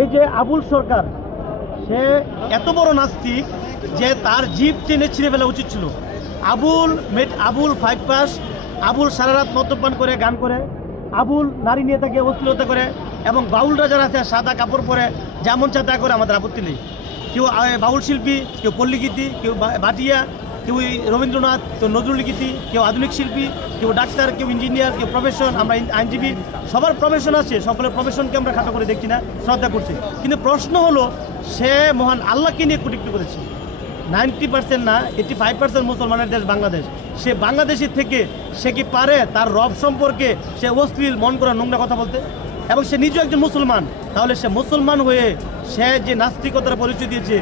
এই যে আবুল সরকার, সে এত বড় নাস্তিক যে তার জিভ টেনে ছিঁড়ে ফেলা উচিত ছিল। আবুল 5 পাস, আবুল সারা রাত মদ্যপান করে গান করে, আবুল নারী নিয়ে থাকে অশ্লীলতা করে, এবং বাউলরা যারা আছে সাদা কাপড় পরে যেমন চা তা করে, আমাদের আপত্তি নেই। কেউ বাউল শিল্পী, কেউ পল্লীগীতি, কেউ ভাটিয়া, কেউ রবীন্দ্রনাথ, কেউ নজরুল গীতি, কেউ আধুনিক শিল্পী, কেউ ডাক্তার, কেউ ইঞ্জিনিয়ার, কেউ প্রফেশন, আমরা আইনজীবী, সবার প্রফেশন আছে। সকলের প্রফেশনকে আমরা খাটো করে দেখছি না, শ্রদ্ধা করছি। কিন্তু প্রশ্ন হলো, সে মহান আল্লাহকে নিয়ে কটূক্তি করেছে। 90% না, 85% মুসলমানের দেশ বাংলাদেশ। সে বাংলাদেশের থেকে সে কি পারে তার রব সম্পর্কে সে অশ্লীল মন করা নোংরা কথা বলতে? এবং সে নিজেও একজন মুসলমান। তাহলে সে মুসলমান হয়ে সে যে নাস্তিকতার পরিচয় দিয়েছে,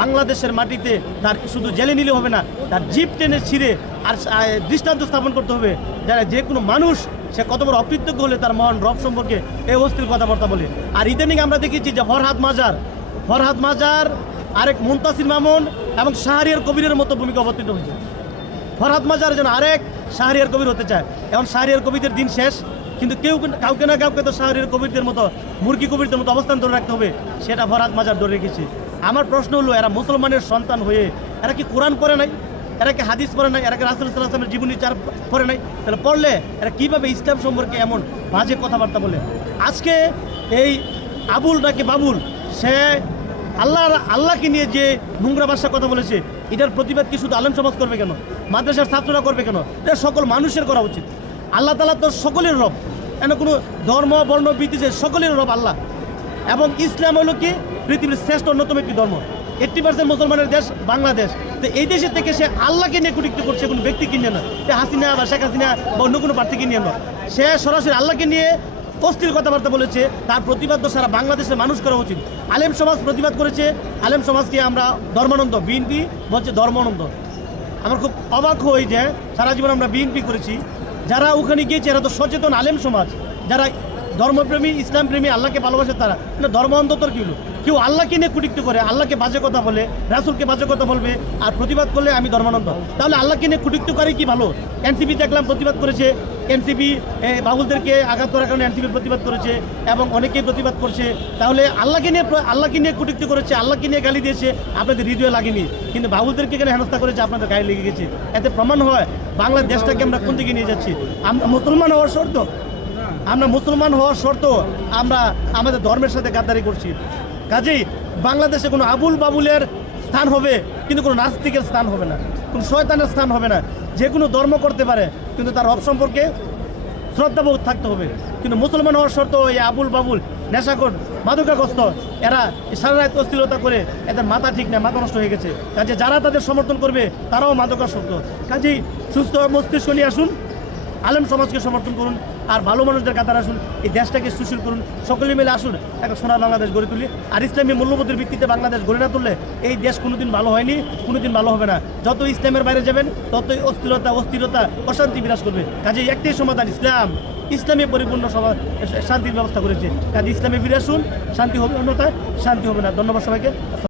বাংলাদেশের মাটিতে তার শুধু জেলে নিলে হবে না, তার জিভ টেনে ছিঁড়ে আর দৃষ্টান্ত স্থাপন করতে হবে, যারা যে কোনো মানুষ সে কত বড় অকৃতজ্ঞ হলে তার মহান রব সম্পর্কে এই অশ্লীল কথাবার্তা বলে। আর ইদানিং আমরা দেখেছি যে ফরহাদ মাজার আরেক মুনতাসির মামুন এবং শাহরিয়ার কবিরের মতো ভূমিকা অবতীর্ণ হয়েছে। ফরহাদ মাজার যেন আরেক শাহরিয়ার কবির হতে চায়, এবং শাহরিয়ার কবিদের দিন শেষ। কিন্তু কাউকে না কাউকে তো শাহরিয়ার কবিরদের মতো, মুরগি কবিরদের মতো অবস্থান ধরে রাখতে হবে, সেটা ফরহাদ মাজার ধরে রেখেছে। আমার প্রশ্ন হলো, এরা মুসলমানের সন্তান হয়ে এরা কি কোরআন পড়ে নাই? এরা কি হাদিস পড়ে নাই? এরা কি রাসূল সাল্লাল্লাহু আলাইহি ওয়াসাল্লামের জীবনী চার পড়ে নাই? তাহলে পড়লে এরা কীভাবে ইসলাম সম্পর্কে এমন বাজে কথাবার্তা বলে? আজকে এই আবুল নাকি বাবুল, সে আল্লাহকে নিয়ে যে নোংরা ভাষার কথা বলেছে, এটার প্রতিবাদ কি শুধু আলেম সমাজ করবে কেন? মাদ্রাসার ছাত্ররা করবে কেন? এটা সকল মানুষের করা উচিত। আল্লাহ তাআলা তো সকলের রব, এমন কোনো ধর্ম বর্ণ ভিত্তিতে সকলের রব আল্লাহ। এবং ইসলাম হলো কি পৃথিবীর শ্রেষ্ঠ অন্যতম একটি ধর্ম। 80% মুসলমানের দেশ বাংলাদেশ। তো এই দেশের থেকে সে আল্লাহকে নিয়ে কটূক্তি করছে, কোনো ব্যক্তিকে নিয়ে নয়। সে হাসিনা বা শেখ হাসিনা বা অন্য কোনো প্রার্থীকে নিয়ে নয়, সে সরাসরি আল্লাহকে নিয়ে অশ্লীল কথাবার্তা বলেছে। তার প্রতিবাদ তো সারা বাংলাদেশের মানুষ করা উচিত। আলেম সমাজ প্রতিবাদ করেছে, আলেম সমাজকে আমরা ধর্মানন্দ, বিএনপি বলছে ধর্মানন্দ। আমার খুব অবাক হই যে সারা জীবন আমরা বিএনপি করেছি, যারা ওখানে গিয়েছে এরা তো সচেতন আলেম সমাজ, যারা ধর্মপ্রেমী, ইসলাম প্রেমী, আল্লাহকে ভালোবাসে, তারা না ধর্ম অন্ধতর কি হলো? কেউ আল্লাহকে নিয়ে কটূক্তি করে, আল্লাহকে বাজে কথা বলে, রাসূলকে বাজে কথা বলবে, আর প্রতিবাদ করলে আমি ধর্মানন্দ। তাহলে আল্লাহকে নিয়ে কটূক্তি করে কি ভালো? এনসিপি দেখলাম প্রতিবাদ করেছে, এনসিপি বাবুলদেরকে আঘাত করার কারণে এনসিপি প্রতিবাদ করেছে, এবং অনেকেই প্রতিবাদ করছে। তাহলে আল্লাহকে নিয়ে কটূক্তি করেছে, আল্লাহকে নিয়ে গালি দিয়েছে, আপনাদের হৃদয়ে লাগেনি। কিন্তু বাবুলদেরকে এখানে হেনস্থা করেছে, আপনাদের গায়ে লেগে গেছে। এতে প্রমাণ হয় বাংলাদেশটাকে আমরা কোন দিকে নিয়ে যাচ্ছি। আমরা মুসলমান হওয়ার শর্ত আমরা আমাদের ধর্মের সাথে গাদ্দারি করছি। কাজেই বাংলাদেশে কোনো আবুল বাবুলের স্থান হবে, কিন্তু কোনো নাস্তিকের স্থান হবে না, কোনো শয়তানের স্থান হবে না। যে কোনো ধর্ম করতে পারে, কিন্তু তার রব সম্পর্কে শ্রদ্ধাবোধ থাকতে হবে। কিন্তু মুসলমান হওয়ার শর্ত এই আবুল বাবুল, নেশাখোর, মাদকাগ্রস্ত, এরা সারা রাত অশ্লীলতা করে, এদের মাথা ঠিক না, মাথা নষ্ট হয়ে গেছে। কাজে যারা তাদের সমর্থন করবে তারাও মাদকাসক্ত। কাজেই সুস্থ মস্তিষ্ক নিয়ে আসুন, আলেম সমাজকে সমর্থন করুন, আর ভালো মানুষদের কাতার আসুন, এই দেশটাকে সুশীল করুন। সকলে মিলে আসুন, একটা সোনার বাংলাদেশ গড়ে তুলি। আর ইসলামী মূল্যবোধের ভিত্তিতে বাংলাদেশ গড়ে না তুললে এই দেশ কোনোদিন ভালো হয়নি, কোনোদিন ভালো হবে না। যত ইসলামের বাইরে যাবেন ততই অস্থিরতা, অশান্তি বিরাজ করবে। কাজে একটাই সমাধান, ইসলামী পরিপূর্ণ শান্তির ব্যবস্থা করেছে। কাজে ইসলামে ফিরে আসুন, শান্তি হবে, অন্যথায় শান্তি হবে না। ধন্যবাদ সবাইকে।